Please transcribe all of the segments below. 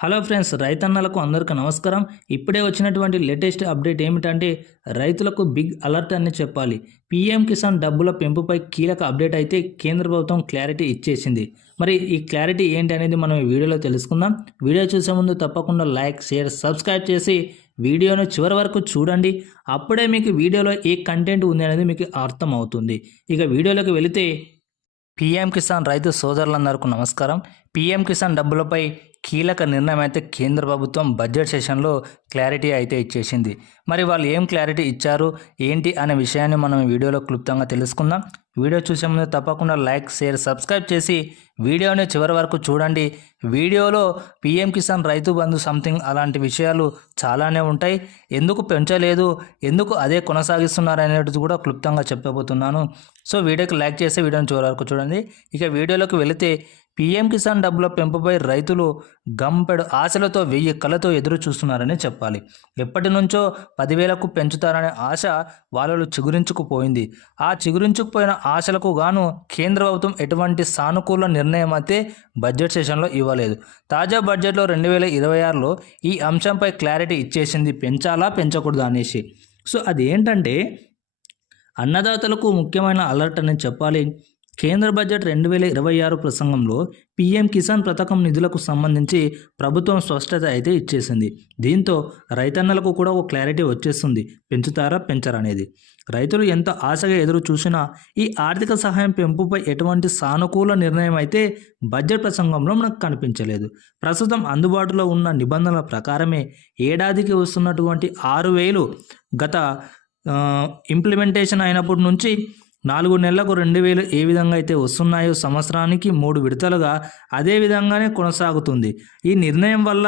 Hello friends రైతన్నలకు అందరికీ నమస్కారం. ఇప్పుడే వచ్చినటువంటి లేటెస్ట్ అప్డేట్ ఏమిటంటే రైతులకు బిగ్ అలర్ట్ అని చెప్పాలి. పీఎం కిసాన్ డబ్బుల పెంపుపై కీలక అప్డేట్ అయితే కేంద్ర ప్రభుత్వం క్లారిటీ ఇచ్చేసింది. మరి ఈ క్లారిటీ ఏంటి అనేది మనం ఈ వీడియోలో తెలుసుకుందాం. వీడియో చూసే ముందు తప్పకుండా లైక్ షేర్ సబ్స్క్రైబ్ చేసి వీడియోను చివరి వరకు చూడండి. అప్పుడే మీకు వీడియోలో ఏ కంటెంట్ ఉంది అనేది మీకు అర్థం అవుతుంది ఇక వీడియోలోకి వెళితే పీఎం కిసాన్ రైతు సోదరులందరికీ నమస్కారం. పీఎం కిసాన్ డబ్బులపై కీలక నిర్ణయం అయితే కేంద్ర ప్రభుత్వం బడ్జెట్ సెషన్లో క్లారిటీ అయితే ఇచ్చేసింది. మరి వాళ్ళు ఏం క్లారిటీ ఇచ్చారు? ఏంటి అనే విషయాన్ని మనం వీడియోలో క్లుప్తంగా తెలుసుకుందాం. వీడియో చూసే ముందు తప్పకుండా లైక్ షేర్ సబ్స్క్రైబ్ చేసి వీడియోని చివరి వరకు చూడండి. వీడియోలో పీఎం కిసాన్ రైతు బంధు సంథింగ్ అలాంటి విషయాలు చాలానే ఉంటాయి. ఎందుకు పెంచలేదు? ఎందుకు అదే కొనసాగిస్తున్నారు అనేది కూడా క్లుప్తంగా చెప్పబోతున్నాను. సో వీడియోకి లైక్ చేసి వీడియోని చివరి వరకు చూడండి. ఇక వీడియోలోకి వెళితే పీఎం కిసాన్ డబ్బుల పెంపుపై రైతులు గంపెడు ఆశలతో వెయ్యి కళ్ళతో ఎదురు చూస్తున్నారని చెప్పాలి. ఎప్పటి నుంచో పదివేలకు పెంచుతారనే ఆశ వాళ్ళలో చిగురించుకుపోయింది. ఆ చిగురించుకుపోయిన ఆశలకు గాను కేంద్ర ప్రభుత్వం ఎటువంటి సానుకూల నిర్ణయం అయితే బడ్జెట్ సెషన్లో ఇవ్వలేదు. తాజా బడ్జెట్లో రెండు వేల ఇరవై ఆరులో ఈ అంశంపై క్లారిటీ ఇచ్చేసింది పెంచాలా పెంచకూడదా అనేసి. సో అది ఏంటంటే అన్నదాతలకు ముఖ్యమైన అలర్ట్ అని చెప్పాలి. కేంద్ర బడ్జెట్ రెండు వేల ఇరవై ఆరు ప్రసంగంలో పీఎం కిసాన్ పథకం నిధులకు సంబంధించి ప్రభుత్వం స్పష్టత అయితే ఇచ్చేసింది. దీంతో రైతన్నలకు కూడా ఒక క్లారిటీ వచ్చేస్తుంది. పెంచుతారా పెంచరా అనేది. రైతులు ఎంత ఆశగా ఎదురు చూసినా ఈ ఆర్థిక సహాయం పెంపుపై ఎటువంటి సానుకూల నిర్ణయం అయితే బడ్జెట్ ప్రసంగంలో మనకు కనిపించలేదు. ప్రస్తుతం అందుబాటులో ఉన్న నిబంధనల ప్రకారమే ఏడాదికి వస్తున్నటువంటి ఆరు వేలు గత ఇంప్లిమెంటేషన్ అయినప్పటి నుంచి నాలుగు నెలలకు రెండు వేలు ఏ విధంగా అయితే వస్తున్నాయో సంవత్సరానికి మూడు విడతలుగా అదే విధంగానే కొనసాగుతుంది. ఈ నిర్ణయం వల్ల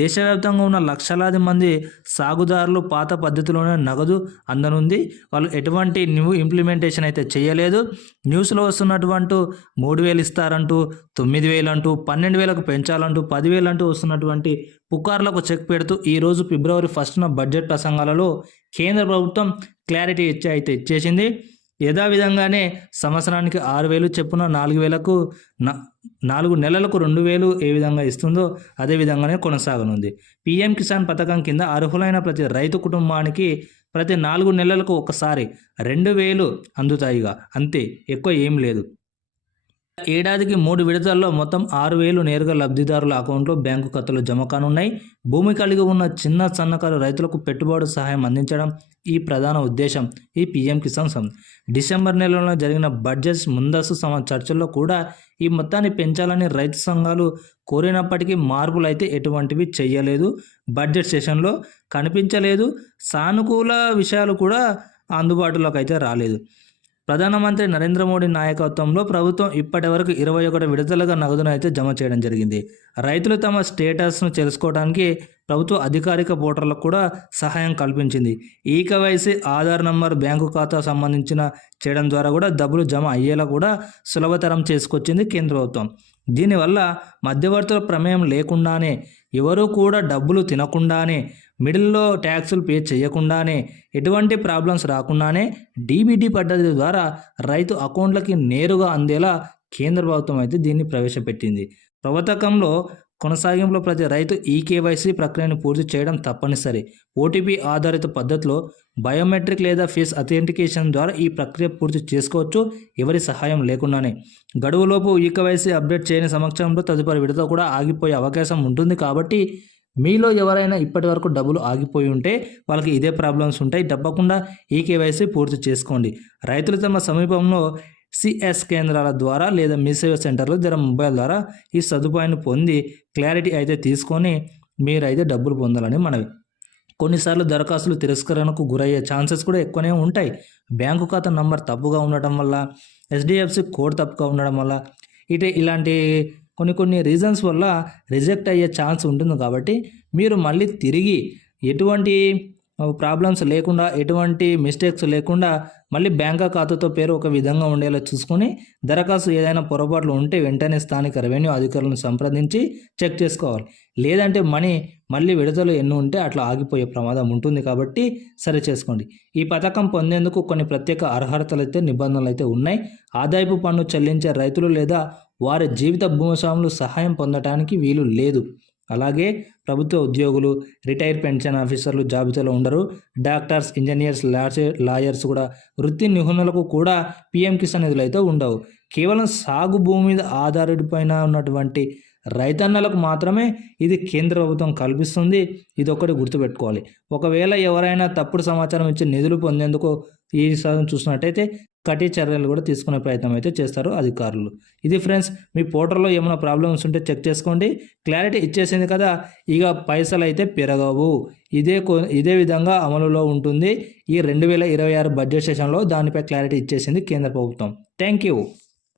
దేశవ్యాప్తంగా ఉన్న లక్షలాది మంది సాగుదారులు పాత పద్ధతిలోనే నగదు అందనుంది. వాళ్ళు ఎటువంటి న్యూ ఇంప్లిమెంటేషన్ అయితే చేయలేదు. న్యూస్లో వస్తున్నటువంటి మూడు వేలు ఇస్తారంటూ తొమ్మిది వేలు అంటూ పన్నెండు వేలకు పెంచాలంటూ పదివేలు అంటూ వస్తున్నటువంటి పుకార్లకు చెక్ పెడుతూ ఈరోజు ఫిబ్రవరి ఫస్ట్న బడ్జెట్ ప్రసంగాలలో కేంద్ర ప్రభుత్వం క్లారిటీ ఇచ్చి అయితే ఇచ్చేసింది. యథావిధంగానే సంవత్సరానికి ఆరు వేలు చెప్పున నాలుగు వేలకు నాలుగు నెలలకు రెండు వేలు ఏ విధంగా ఇస్తుందో అదే విధంగానే కొనసాగనుంది. పీఎం కిసాన్ పథకం కింద అర్హులైన ప్రతి రైతు కుటుంబానికి ప్రతి నాలుగు నెలలకు ఒకసారి రెండు వేలు అందుతాయిగా. అంతే ఎక్కువ ఏం లేదు. ఏడాదికి మూడు విడతల్లో మొత్తం ఆరు వేలు నేరుగా లబ్ధిదారుల అకౌంట్లో బ్యాంకు ఖాతాలో జమ కానున్నాయి. భూమి కలిగి ఉన్న చిన్న సన్నకారు రైతులకు పెట్టుబడి సహాయం అందించడం ఈ ప్రధాన ఉద్దేశం. ఈ పీఎం కిసాన్ సంస్థ డిసెంబర్ నెలలో జరిగిన బడ్జెట్ ముందస్తు చర్చల్లో కూడా ఈ మొత్తాన్ని పెంచాలని రైతు సంఘాలు కోరినప్పటికీ మార్పులు అయితే ఎటువంటివి చేయలేదు బడ్జెట్ సెషన్లో కనిపించలేదు. సానుకూల విషయాలు కూడా అందుబాటులోకి అయితే రాలేదు. ప్రధానమంత్రి నరేంద్ర మోడీ నాయకత్వంలో ప్రభుత్వం ఇప్పటి వరకు ఇరవై ఒకటి విడతలుగా నగదును అయితే జమ చేయడం జరిగింది. రైతులు తమ స్టేటస్ను తెలుసుకోవడానికి ప్రభుత్వ అధికారిక పోర్టర్లకు కూడా సహాయం కల్పించింది. ఈ కేవైసీ ఆధార్ నంబర్ బ్యాంకు ఖాతా సంబంధించిన చేయడం ద్వారా కూడా డబ్బులు జమ అయ్యేలా కూడా సులభతరం చేసుకొచ్చింది కేంద్ర ప్రభుత్వం. దీనివల్ల మధ్యవర్తుల ప్రమేయం లేకుండానే ఎవరూ కూడా డబ్బులు తినకుండానే మిడిల్లో ట్యాక్సులు పే చేయకుండానే ఎటువంటి ప్రాబ్లమ్స్ రాకుండానే డీబీటీ పద్ధతి ద్వారా రైతు అకౌంట్లకి నేరుగా అందేలా కేంద్ర ప్రభుత్వం అయితే దీన్ని ప్రవేశపెట్టింది. ప్రవర్తకంలో కొనసాగింపులో ప్రతి రైతు ఈ కేవైసీ ప్రక్రియను పూర్తి చేయడం తప్పనిసరి. ఓటీపీ ఆధారిత పద్ధతిలో బయోమెట్రిక్ లేదా ఫేస్ అథెంటికేషన్ ద్వారా ఈ ప్రక్రియ పూర్తి చేసుకోవచ్చు. ఎవరి సహాయం లేకుండానే. గడువులోపు ఈ కేవైసీ అప్డేట్ చేయని సమక్షంలో తదుపరి విడత కూడా ఆగిపోయే అవకాశం ఉంటుంది కాబట్టి మీలో ఎవరైనా ఇప్పటి వరకు డబ్బులు ఆగిపోయి ఉంటే వాళ్ళకి ఇదే ప్రాబ్లమ్స్ ఉంటాయి. తప్పకుండా ఈ కేవైసీ పూర్తి చేసుకోండి. రైతులు తమ సమీపంలో సిఎస్ కేంద్రాల ద్వారా లేదా మీ సేవ సెంటర్లు జర మొబైల్ ద్వారా ఈ సదుపాయాన్ని పొంది క్లారిటీ అయితే తీసుకొని మీరైతే డబ్బులు పొందాలని మనవి. కొన్నిసార్లు దరఖాస్తులు తిరస్కరణకు గురయ్యే ఛాన్సెస్ కూడా ఎక్కువనే ఉంటాయి. బ్యాంకు ఖాతా నంబర్ తప్పుగా ఉండటం వల్ల హెచ్డిఎఫ్సి కోడ్ తప్పుగా ఉండడం వల్ల ఇటే ఇలాంటి కొన్ని కొన్ని రీజన్స్ వల్ల రిజెక్ట్ అయ్యే ఛాన్స్ ఉంటుంది కాబట్టి మీరు మళ్ళీ తిరిగి ఎటువంటి ప్రాబ్లమ్స్ లేకుండా ఎటువంటి మిస్టేక్స్ లేకుండా మళ్ళీ బ్యాంక్ ఖాతాతో పేరు ఒక విధంగా ఉండేలా చూసుకొని దరఖాస్తు ఏదైనా పొరపాట్లు ఉంటే వెంటనే స్థానిక రెవెన్యూ అధికారులను సంప్రదించి చెక్ చేసుకోవాలి. లేదంటే మనీ మళ్ళీ విడుదల ఎన్ని ఉంటే అట్లా ఆగిపోయే ప్రమాదం ఉంటుంది కాబట్టి సరి చేసుకోండి. ఈ పథకం పొందేందుకు కొన్ని ప్రత్యేక అర్హతలు అయితే నిబంధనలు అయితే ఉన్నాయి. ఆదాయపు పన్ను చెల్లించే రైతులు లేదా వారి జీవిత భూస్వాములు సహాయం పొందటానికి వీలు లేదు. అలాగే ప్రభుత్వ ఉద్యోగులు రిటైర్ పెన్షన్ ఆఫీసర్లు జాబితాలో ఉండరు. డాక్టర్స్ ఇంజనీర్స్ లాయర్స్ లాయర్స్ కూడా వృత్తి నిపుణులకు కూడా పిఎం కిసాన్ నిధులు అయితే ఉండవు. కేవలం సాగు భూమి మీద ఆధారపడిపోయిన ఉన్నటువంటి రైతన్నలకు మాత్రమే ఇది కేంద్ర ప్రభుత్వం కల్పిస్తుంది. ఇది ఒకటి గుర్తుపెట్టుకోవాలి. ఒకవేళ ఎవరైనా తప్పుడు సమాచారం ఇచ్చి నిధులు పొందేందుకు ఈ సాధన చూసినట్టయితే కఠిన చర్యలు కూడా తీసుకునే ప్రయత్నం అయితే చేస్తారు అధికారులు. ఇది ఫ్రెండ్స్ మీ పోర్టల్లో ఏమైనా ప్రాబ్లమ్స్ ఉంటే చెక్ చేసుకోండి. క్లారిటీ ఇచ్చేసింది కదా ఇక పైసలు అయితే పెరగవు. ఇదే కొ- ఇదే విధంగా అమలులో ఉంటుంది. ఈ రెండు వేల ఇరవై ఆరు బడ్జెట్ సెషన్లో దానిపై క్లారిటీ ఇచ్చేసింది కేంద్ర ప్రభుత్వం. Thank you.